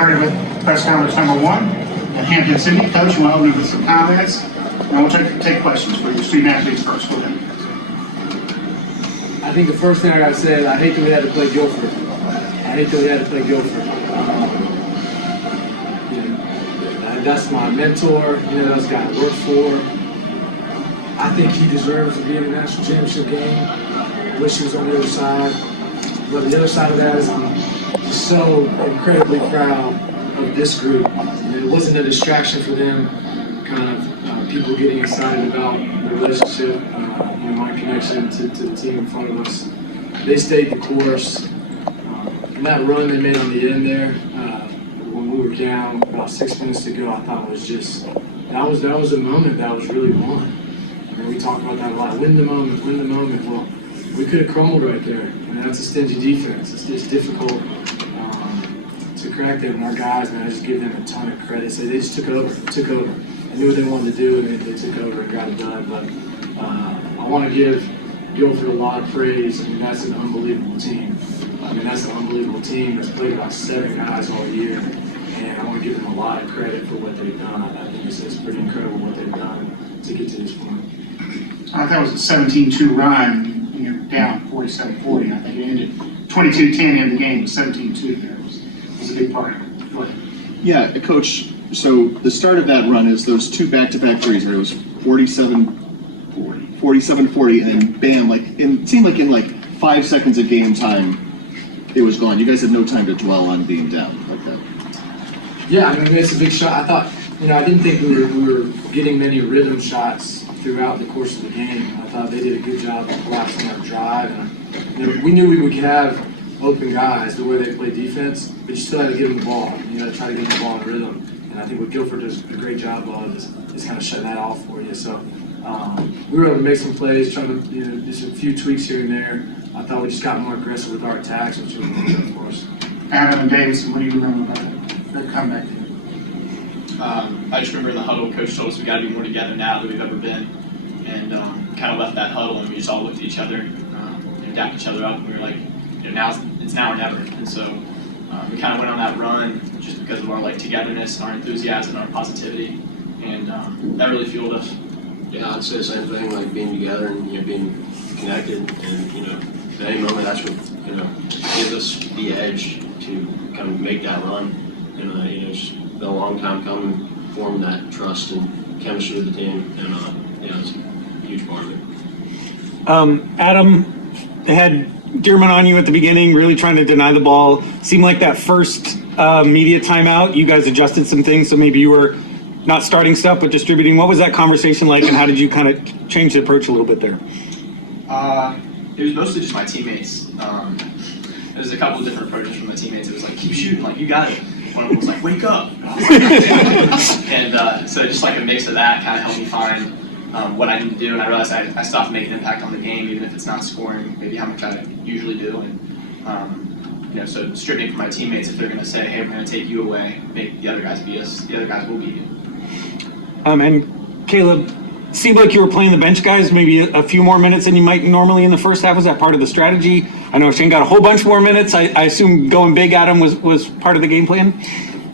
started with press conference number 1 at Hampden-Sydney. Coach, you want to open with some comments? And we'll take questions for your student athletes first. Go ahead. I think the first thing I gotta say is I hate that we had to play Guilford. That's my mentor. That's the guy I work for. I think he deserves to be in the national championship game. I wish he was on the other side. But the other side of that is I'm just so incredibly proud of this group. It wasn't a distraction for them, people getting excited about the relationship, my connection to the team in front of us. They stayed the course. And that run they made on the end there, when we were down about 6 minutes to go, I thought was just, that was a moment that was really won. We talk about that a lot. Win the moment. Well, we could have crumbled right there. That's a stingy defense. It's just difficult to crack them. And our guys, man, I just give them a ton of credit. So they just took over. They knew what they wanted to do, and they took over and got it done. But I want to give Guilford a lot of praise. That's an unbelievable team. That's That's played about 7 guys all year. And I want to give them a lot of credit for what they've done. I think it's pretty incredible what they've done to get to this point. That was a 17-2 run. Down 47-40. I think it ended 22-10 in the game, 17-2 there. It was a big part of it. Go ahead. Yeah, Coach, so the start of that run is those 2 back-to-back threes where it was 47-40, and then bam, it seemed like in 5 seconds of game time, it was gone. You guys had no time to dwell on being down like that. Yeah, it's a big shot. I thought, I didn't think we were getting many rhythm shots throughout the course of the game. I thought they did a good job of collapsing our drive. And we knew we could have open guys the way they play defense, but you still had to give them the ball. You got to try to get them the ball in rhythm. And I think what Guilford does a great job of is kind of shutting that off for you. So we were able to make some plays, trying to do some few tweaks here and there. I thought we just got more aggressive with our attacks, which was really good for us. Adam and Davidson, what do you remember about that comeback? I just remember in the huddle, Coach told us we got to be more together now than we've ever been, and kind of left that huddle, and we just all looked at each other, and dapped each other up, and we were like, now it's now or never. And so we kind of went on that run just because of our togetherness, and our enthusiasm, and our positivity, and that really fueled us. Yeah, I'd say the same thing, being together and being connected, and at any moment that's what gives us the edge to kind of make that run. And it's been a long time coming, forming that trust and chemistry with the team, and it's a huge part of it. Adam, they had Dearman on you at the beginning, really trying to deny the ball. Seemed like that first media timeout, you guys adjusted some things, so maybe you were not starting stuff but distributing. What was that conversation like, and how did you kind of change the approach a little bit there? It was mostly just my teammates. There was a couple of different approaches from my teammates. It was keep shooting, you got it. One of them was wake up. And so just a mix of that kind of helped me find what I need to do. And I realized I still have to make an impact on the game, even if it's not scoring maybe how much I usually do. And so stripping from my teammates, if they're going to say, hey, we're going to take you away, make the other guys beat us, the other guys will beat you. And Caleb, seemed like you were playing the bench guys maybe a few more minutes than you might normally in the first half. Was that part of the strategy? I know Shane got a whole bunch more minutes. I assume going big at him was part of the game plan?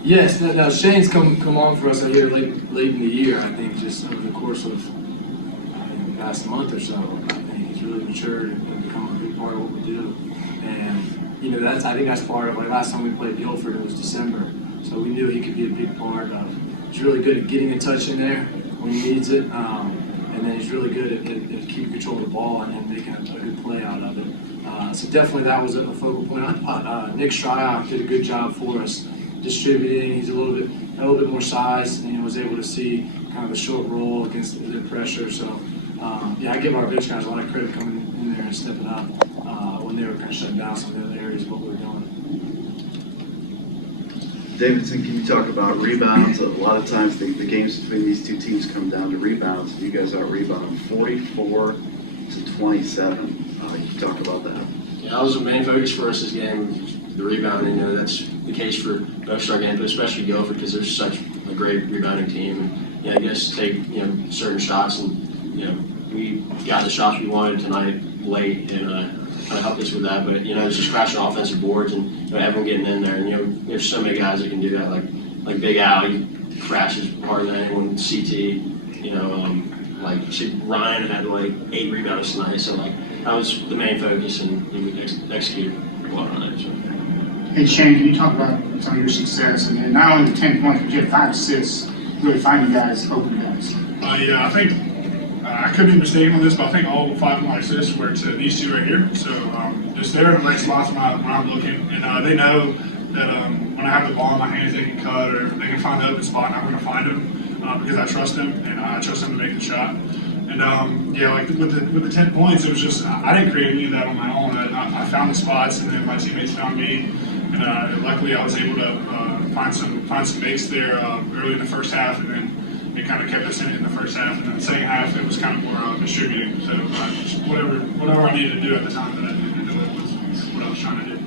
Yes. Now Shane's come on for us here late in the year. I think just over the course of the past month or so. I think he's really matured and become a big part of what we do. And I think that's part of last time we played Guilford, it was December. So we knew he could be a big part of. He's really good at getting a touch in there when he needs it, and then he's really good at keeping control of the ball and making a good play out of it. So definitely that was a focal point. I thought Nick Stryock did a good job for us distributing. He's a little bit more size, and was able to see kind of a short roll against the pressure. So I give our bench guys a lot of credit coming in there and stepping up when they were kind of shutting down some of the other areas of what we were doing. Davidson, can you talk about rebounds? A lot of times the games between these two teams come down to rebounds. You guys out rebounding 44-27. Can you talk about that? Yeah, that was the main focus for us this game, the rebounding. That's the case for most of our games, but especially Guilford because they're such a great rebounding team. And I guess take certain shots, and we got the shots we wanted tonight late, and kind of helped us with that. But it's just crashing offensive boards and everyone getting in there. And there's so many guys that can do that. Like Big Al, he crashes harder than anyone. CT, Ryan had 8 rebounds tonight. So that was the main focus, and he would execute well on it. So. Hey Shane, can you talk about some of your success and not only the 10 points, but you had 5 assists, really finding guys, open guys? Yeah, I think I could be mistaken on this, but I think all 5 of my assists were to these 2 right here. So just they're in the right spots when I'm looking, and they know that when I have the ball in my hands, they can cut or they can find the open spot, and I'm going to find them because I trust them, and I trust them to make the shot. And with the 10 points, it was just I didn't create any of that on my own. I found the spots, and then my teammates found me, and luckily I was able to find some makes there early in the first half, and then it kind of kept us in the first half, and then the second half it was kind of more distributing. So just whatever I needed to do at the time that I needed to do it was what I was trying to do.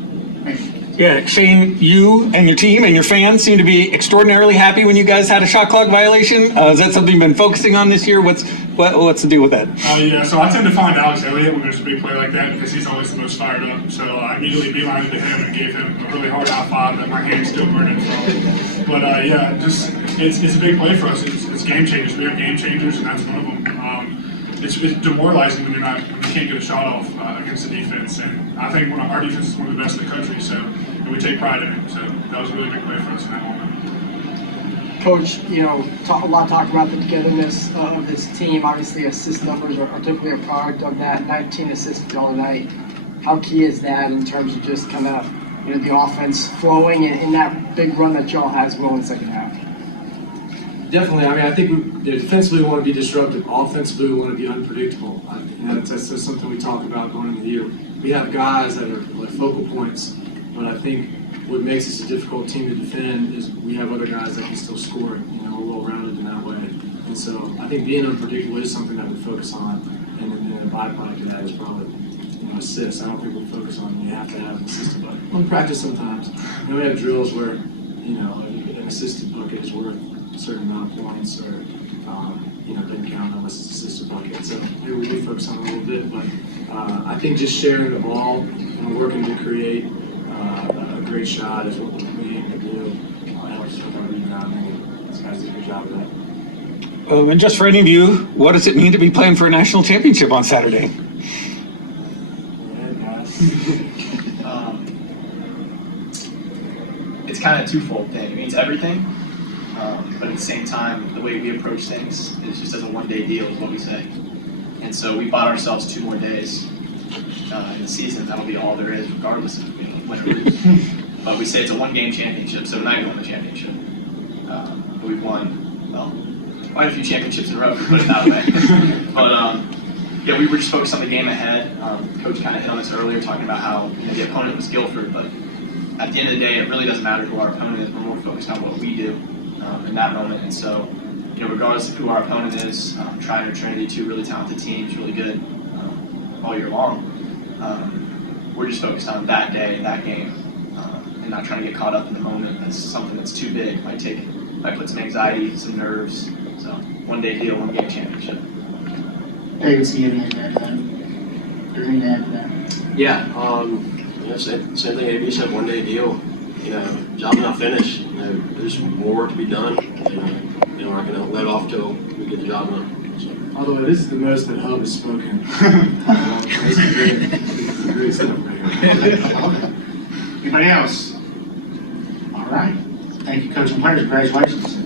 Thank you. Yeah, Shane, you and your team and your fans seem to be extraordinarily happy when you guys had a shot clock violation. Is that something you've been focusing on this year? What's the deal with that? Yeah, so I tend to find Alex Elliott when there's a big play like that because he's always the most fired up. So I immediately beelined to him and gave him a really hard high five that my hand's still burning from. But it's a big play for us. It's game changers. We have game changers, and that's one of them. It's demoralizing when you can't get a shot off against the defense, and I think our defense is one of the best in the country. So and we take pride in it. So that was a really big play for us in that moment. Coach, a lot talk about the togetherness of this team. Obviously, assist numbers are typically a product of that. 19 assists all night. How key is that in terms of just kind of the offense flowing and in that big run that y'all had as well in the second half? Definitely. I mean, I think defensively we want to be disruptive. Offensively we want to be unpredictable. That's something we talk about going into the year. We have guys that are like focal points, but I think what makes us a difficult team to defend is we have other guys that can still score. We're well-rounded in that way. And so I think being unpredictable is something that we focus on, and then a byproduct of that is probably assists. I don't think we focus on you have to have an assisted bucket. We practice sometimes. We have drills where an assisted bucket is worth a certain amount of points, or doesn't count unless it's assisted bucket. So here we do focus on it a little bit, but I think just sharing the ball and working to create a great shot is what we aim to do. Helps with our rebounding, and these guys do a good job of that. And just for any of you, what does it mean to be playing for a national championship on Saturday? It's kind of a twofold thing. It means everything, but at the same time, the way we approach things is just as a one-day deal is what we say. And so we bought ourselves 2 more days in the season. That'll be all there is, regardless of win or lose. But we say it's a one-game championship, so tonight we won the championship. But we've won, quite a few championships in a row, if we put it that way. But we were just focused on the game ahead. Coach kind of hit on this earlier, talking about how the opponent was Guilford, but at the end of the day, it really doesn't matter who our opponent is. We're more focused on what we do in that moment. And so, regardless of who our opponent is, Trinity or Trinity, 2 really talented teams, really good all year long. We're just focused on that day, that game, and not trying to get caught up in the moment. That's something that's too big. Might put some anxiety, some nerves. So, one-day deal, one-game championship. Davidson, you have anything to add to that? Anything to add to that? Yeah, same thing AB said, one-day deal. Job's not finished. There's more work to be done. We're not going to let off till we get the job done. So. Although this is the most that Hub has spoken. Great stuff right here. Anybody else? All right. Thank you, Coach and players. Congratulations.